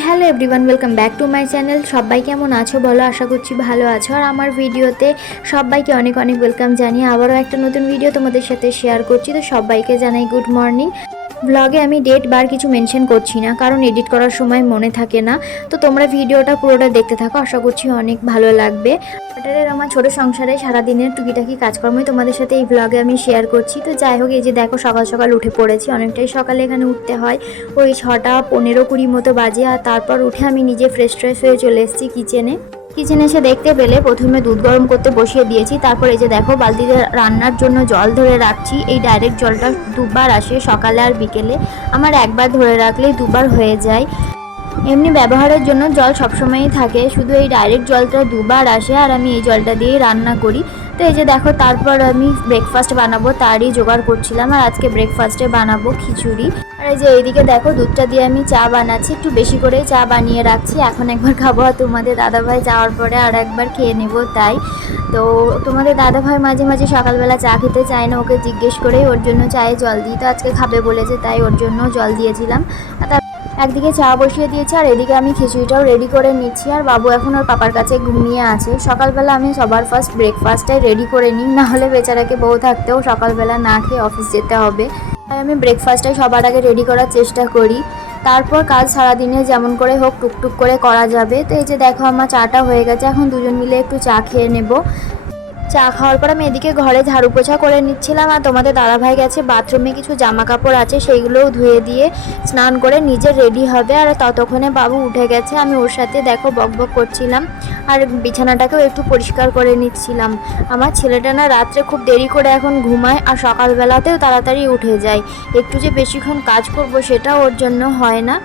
Everyone welcome back to my channel সবাই কেমন আছো বলো, আশা করছি ভালো আছো। আর আমার ভিডিওতে সবাইকে অনেক অনেক ওয়েলকাম জানিয়ে আবারও একটা নতুন ভিডিও তোমাদের সাথে শেয়ার করছি। তো সবাইকে জানাই গুড মর্নিং ব্লগে আমি ডেট বার কিছু মেনশন করছি না, কারণ এডিট করার সময় মনে থাকে না। তো তোমরা ভিডিওটা পুরোটা দেখতে থাকো, আশা করছি অনেক ভালো লাগবে। কোয়ার্টারের আমার ছোট সংসারে সারাদিনের টুকিটাকি কাজকর্মই তোমাদের সাথে এই ব্লগে আমি শেয়ার করছি। তো যাই হোক, এই যে দেখো, সকাল সকাল উঠে পড়েছি, অনেকটাই সকালে এখানে উঠতে হয়। ওই ছটা পনেরো কুড়ি মতো বাজে, আর তারপর উঠে আমি নিজে ফ্রেশ ট্রেশ হয়ে চলে এসেছি কিচেনে কিচেনে এসে দেখতে পেলে প্রথমে দুধ গরম করতে বসিয়ে দিয়েছি, তারপর এই যে দেখো বালতিতে রান্নার জন্য জল ধরে রাখছি, এই ডাইরেক্ট জলটা দুবার আসে সকালে আর বিকেলে। আমার একবার ধরে রাখলেই দুবার হয়ে যায়। এমনি ব্যবহারের জন্য জল সবসময়ই থাকে, শুধু এই ডাইরেক্ট জলটা দুবার আসে আর আমি এই জলটা দিয়েই রান্না করি। তো এই যে দেখো, তারপর আমি ব্রেকফাস্ট বানাবো, তারই জোগাড় করছিলাম, আর আজকে ব্রেকফাস্টে বানাবো খিচুড়ি। আর এই যে এইদিকে দেখো, দুধটা দিয়ে আমি চা বানাচ্ছি, একটু বেশি করে চা বানিয়ে রাখছি। এখন একবার খাব, আর তোমাদের দাদাভাই যাওয়ার পরে আর একবার খেয়ে নেব তাই। তো তোমাদের দাদাভাই মাঝে মাঝে সকালবেলা চা খেতে চায় না, ওকে জিজ্ঞেস করেই ওর জন্য চায়ে জল দিই। তো আজকে খাবে বলেছে, তাই ওর জন্য জল দিয়েছিলাম। আর একদিকে চা বসিয়ে দিয়েছি আর এদিকে আমি খিচুড়িটাও রেডি করে নিচ্ছি আর বাবু এখন ওর পাপার কাছে ঘুমিয়ে আছে। সকালবেলা আমি সবার ফার্স্ট ব্রেকফাস্টটাই রেডি করে নিই নাহলে বেচারাকে বউ থাকতেও সকালবেলা না খেয়ে অফিস যেতে হবে। তাই আমি ব্রেকফাস্টটাই সবার আগে রেডি করার চেষ্টা করি। তারপর কাজ সারাদিনে যেমন করে হোক টুকটুক করে করা যাবে। তো এই যে দেখো আমার চাটা হয়ে গেছে, এখন দুজন মিলে একটু চা খেয়ে নেব। চা খাওয়ার পর আমি এদিকে ঘরে ঝাড়ু পোছা করে নিচ্ছিলাম আর তোমাদের দাদাভাই গেছে, বাথরুমে কিছু জামা কাপড় আছে, সেইগুলোও ধুয়ে দিয়ে স্নান করে নিজে রেডি হবে আর ততক্ষণে বাবু উঠে গেছে, আমি ওর সাথে দেখো বকবক করছিলাম আর বিছানাটাকেও একটু পরিষ্কার করে নিচ্ছিলাম। আমার ছেলেটা না রাত্রে খুব দেরি করে এখন ঘুমায় আর সকালবেলাতেও তাড়াতাড়ি উঠে যায়, একটু যে বেশিক্ষণ কাজ করব সেটা ওর জন্য হয় না।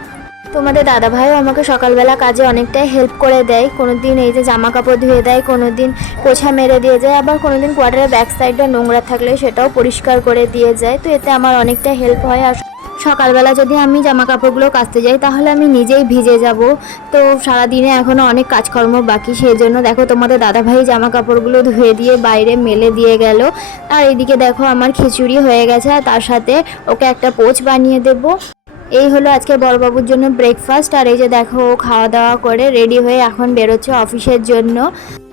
তোমাদের দাদাভাইও আমাকে সকালবেলা কাজে অনেকটাই হেল্প করে দেয়। কোনো দিন এই যে জামা কাপড় ধুয়ে দেয় কোনো দিন পোছা মেরে দিয়ে যায়, আবার কোনো দিন কোয়ার্টারের ব্যাক সাইডটা নোংরা থাকলে সেটাও পরিষ্কার করে দিয়ে যায়। তো এতে আমার অনেকটা হেল্প হয়। আর সকালবেলা যদি আমি জামা কাপড়গুলো কাচতে যাই, তাহলে আমি নিজেই ভিজে যাব। তো সারাদিনে এখনও অনেক কাজকর্ম বাকি সেই জন্য দেখো তোমাদের দাদাভাই জামা কাপড়গুলো ধুয়ে দিয়ে বাইরে মেলে দিয়ে গেল। আর এদিকে দেখো আমার খিচুড়ি হয়ে গেছে, আর তার সাথে ওকে একটা পোচ বানিয়ে দেবো। এই হলো আজকে বড়বাবুর জন্য ব্রেকফাস্ট আর এই যে দেখো ও খাওয়া দাওয়া করে রেডি হয়ে এখন বেরোচ্ছে অফিসের জন্য।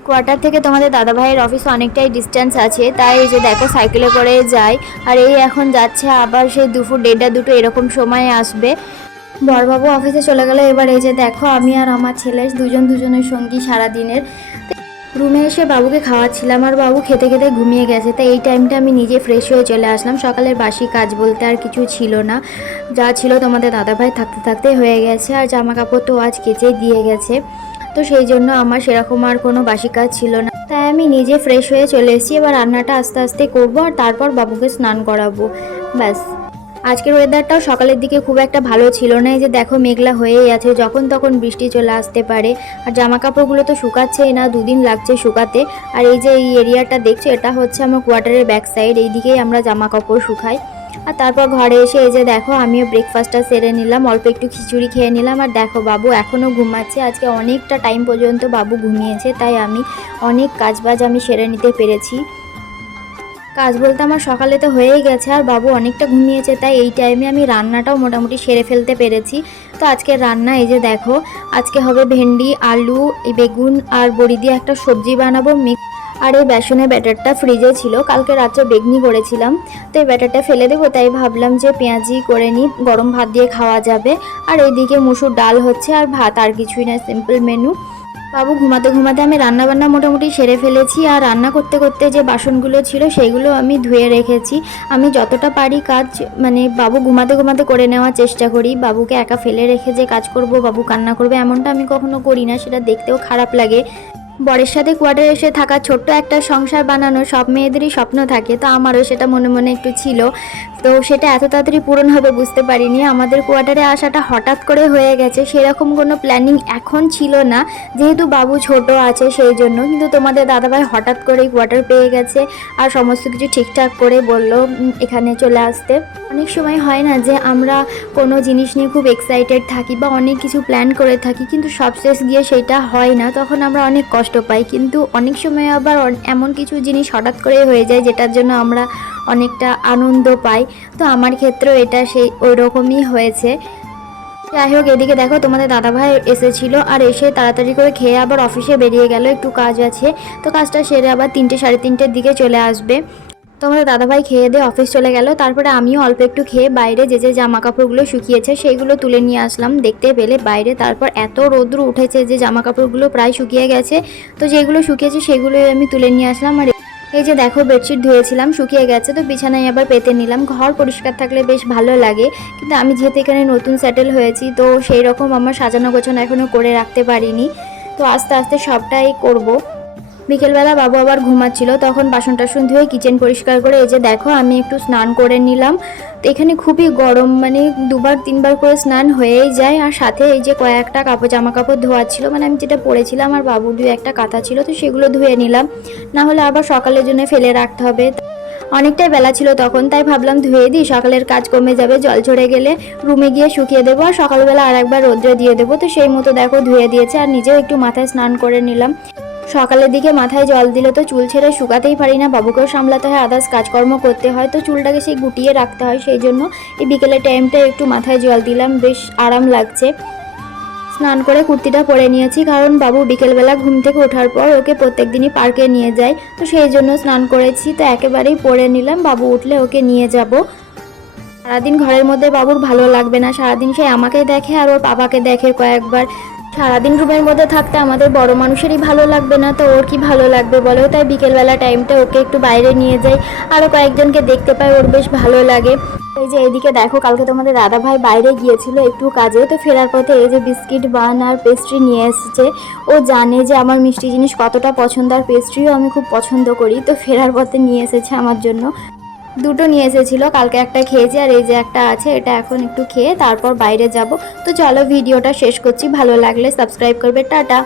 কোয়ার্টার থেকে তোমাদের দাদাভাইয়ের অফিস অনেকটাই ডিস্টেন্স আছে, তাই এই যে দেখো সাইকেলে করে যায়। আর এই এখন যাচ্ছে আবার সেই দুপুর দেড়টা দুটো এরকম সময় আসবে। বড়বাবু অফিসে চলে গেলে, এবার এই যে দেখো আমি আর আমার ছেলে দুজন দুজনের সঙ্গী সারা সারাদিনের। রুমে এসে বাবুকে খাওয়াচ্ছিলাম আর বাবু খেতে খেতে ঘুমিয়ে গেছে, তাই এই টাইমটা আমি নিজে ফ্রেশ হয়ে চলে আসলাম। সকালের বাসি কাজ বলতে আর কিছু ছিল না। যা ছিল তোমাদের দাদাভাই থাকতে থাকতে হয়ে গেছে, আর জামা কাপড় তো আজ কেচেই দিয়ে গেছে। তো সেই জন্য আমার সেরকম আর কোনো বাসি কাজ ছিল না। তাই আমি নিজে ফ্রেশ হয়ে চলে এসেছি, এবার রান্নাটা আস্তে আস্তে করব আর তারপর বাবুকে স্নান করাবো। ব্যাস। আজকের ওয়েদারটাও সকালের দিকে খুব একটা ভালো ছিল না। এই যে দেখো, মেঘলা হয়েই আছে। যখন তখন বৃষ্টি চলে আসতে পারে। আর জামা কাপড়গুলো তো শুকাচ্ছেই না, দুদিন লাগছে শুকাতে। আর এই যে এই এরিয়াটা দেখছ, এটা হচ্ছে আমার কোয়ার্টারের ব্যাক সাইড এই দিকেই আমরা জামা কাপড় শুকাই। আর তারপর ঘরে এসে এই যে দেখো, আমিও ব্রেকফাস্টটা সেরে নিলাম। অল্প একটু খিচুড়ি খেয়ে নিলাম। আর দেখো, বাবু এখনও ঘুমাচ্ছে। আজকে অনেকটা টাইম পর্যন্ত বাবু ঘুমিয়েছে, তাই আমি অনেক কাজবাজ আমি সেরে নিতে পেরেছি। কাজ বলতে আমার সকালে তো হয়েই গেছে আর বাবু অনেকটা ঘুমিয়েছে, তাই এই টাইমে আমি রান্নাটাও মোটামুটি সেরে ফেলতে পেরেছি। তো আজকের রান্না এই যে দেখো, আজকে হবে ভেন্ডি, আলু বেগুন আর বড়ি দিয়ে একটা সবজি বানাবো, মিক্স আর এই বেসনের ব্যাটারটা ফ্রিজে ছিল, কালকে রাত্রে বেগনি করেছিলাম। তো এই ব্যাটারটা ফেলে দেবো, তাই ভাবলাম যে পেঁয়াজি করে নিই, গরম ভাত দিয়ে খাওয়া যাবে। আর এইদিকে মুসুর ডাল হচ্ছে আর ভাত, আর কিছুই না সিম্পল মেনু বাবু, ঘুমাতে ঘুমাতে আমি রান্না বান্না মোটামুটি সেরে ফেলেছি আর রান্না করতে করতে যে বাসনগুলো ছিল সেগুলো আমি ধুয়ে রেখেছি। আমি যতটা পারি কাজ মানে বাবু ঘুমাতে ঘুমাতে করে নেওয়ার চেষ্টা করি। বাবুকে একা ফেলে রেখে যে কাজ করব, বাবু কান্না করবে এমনটা আমি কখনো করি না, সেটা দেখতেও খারাপ লাগে। বরের সাথে কোয়ার্টারে এসে থাকা ছোট্ট একটা সংসার বানানো সব মেয়েদেরই স্বপ্ন থাকে, তো আমারও সেটা মনে মনে একটু ছিল। তো সেটা এত তাড়াতাড়ি পূরণ হবে বুঝতে পারিনি। আমাদের কোয়ার্টারে আসাটা হঠাৎ করে হয়ে গেছে, সেরকম কোনো প্ল্যানিং এখন ছিল না। যেহেতু বাবু ছোট আছে সেই জন্য, কিন্তু তোমাদের দাদাভাই হঠাৎ করেই কোয়ার্টার পেয়ে গেছে আর সমস্ত কিছু ঠিকঠাক করে বলল এখানে চলে আসতে। অনেক সময় হয় না যে আমরা কোনো জিনিস নিয়ে খুব এক্সাইটেড থাকি বা অনেক কিছু প্ল্যান করে থাকি, কিন্তু সবশেষ গিয়ে সেটা হয় না। তখন আমরা অনেক কষ্ট পাই, কিন্তু অনেক সময় আবার এমন কিছু জিনিস হঠাৎ করে হয়ে যায় যেটার জন্য আমরা অনেকটা আনন্দ পাই। তো আমার ক্ষেত্রেও এটা সেই ওই রকমই হয়েছে। যাই হোক, এদিকে দেখো তোমাদের দাদাভাই এসেছিল আর এসে তাড়াতাড়ি করে খেয়ে আবার অফিসে বেরিয়ে গেল। একটু কাজ আছে, তো কাজটা সেরে আবার তিনটে, সাড়ে তিনটের দিকে চলে আসবে। তোমাদের দাদাভাই খেয়ে দিয়ে অফিস চলে গেল, তারপরে আমিও অল্প একটু খেয়ে বাইরে যে যে জামা কাপড়গুলো শুকিয়েছে সেইগুলো তুলে নিয়ে আসলাম। দেখতে পেলে বাইরে তারপর এত রৌদ্র উঠেছে যে জামা কাপড়গুলো প্রায় শুকিয়ে গেছে। তো যেগুলো শুকিয়েছে সেগুলোই আমি তুলে নিয়ে আসলাম আর এই যে দেখো বেডশিট ধুয়েছিলাম, শুকিয়ে গেছে তো বিছানায় আবার পেতে নিলাম। ঘর পরিষ্কার থাকলে বেশ ভালো লাগে, কিন্তু আমি যেহেতু এখানে নতুন সেটেল হয়েছি, তো সেই রকম আমার সাজানো গোছানো এখনও করে রাখতে পারিনি। তো আস্তে আস্তে সবটাই করব। বিকেলবেলা বাবু আবার ঘুমাচ্ছিল, তখন বাসন টাসন ধুয়ে কিচেন পরিষ্কার করে এই যে দেখো, আমি একটু স্নান করে নিলাম। তো এখানে খুবই গরম মানে দুবার তিনবার করে স্নান হয়েই যায়। আর সাথে এই যে কয়েকটা কাপড় জামা কাপড় ধোয়ার ছিল মানে আমি যেটা পরেছিলাম, আর বাবুর দু একটা কাঁথা ছিল, তো সেগুলো ধুয়ে নিলাম। না হলে আবার সকালের জন্য ফেলে রাখতে হবে। অনেকটাই বেলা ছিল তখন, তাই ভাবলাম ধুয়ে দিই, সকালের কাজ কমে যাবে, জল ঝরে গেলে রুমে গিয়ে শুকিয়ে দেবো, আর সকালবেলা আর একবার রোদ্রে দিয়ে দেবো। তো সেই মতো দেখো, ধুয়ে দিয়েছে, আর নিজেও একটু মাথায় স্নান করে নিলাম। সকালের দিকে মাথায় জল দিলে তো চুল ছেড়ে শুকাতেই পারি না। বাবুকেও সামলাতে হয় আদার্স কাজকর্ম করতে হয়। তো চুলটাকে সেই গুটিয়ে রাখতে হয়, সেই জন্য এই বিকেলের টাইমটা একটু মাথায় জল দিলাম, বেশ আরাম লাগছে। স্নান করে কুর্তিটা পরে নিয়েছি, কারণ বাবু বিকেলবেলা ঘুম থেকে ওঠার পর ওকে প্রত্যেক দিনই পার্কে নিয়ে যায়। তো সেই জন্য স্নান করেছি, তো একেবারেই পরে নিলাম, বাবু উঠলে ওকে নিয়ে যাব। সারাদিন ঘরের মধ্যে বাবুর ভালো লাগবে না, সারাদিন সে আমাকে দেখে আর ওর বাবাকে দেখে কয়েকবার। সারাদিন রুমের মধ্যে থাকতে আমাদের বড় মানুষেরই ভালো লাগবে না, তো ওর কি ভালো লাগবে বলো? তাই বিকেলবেলা টাইমটা ওকে একটু বাইরে নিয়ে যাই। আরও কয়েকজনকে দেখতে পাই, ওর বেশ ভালো লাগে। এই যে এদিকে দেখো, কালকে তোমাদের দাদা ভাই বাইরে গিয়েছিল একটু কাজে, তো ফেরার পথে এই যে বিস্কিট বান আর পেস্ট্রি নিয়ে এসেছে। ও জানে যে আমার মিষ্টি জিনিস কতটা পছন্দ আর পেস্ট্রিও আমি খুব পছন্দ করি, তো ফেরার পথে নিয়ে এসেছে আমার জন্য। দুটো নিয়ে এসেছিল, কালকে একটা খেয়েছি আর এই যে একটা আছে, এটা এখন একটু খেয়ে তারপর বাইরে যাব। তো চলো ভিডিওটা শেষ করছি, ভালো লাগলে সাবস্ক্রাইব করবে, টাটা।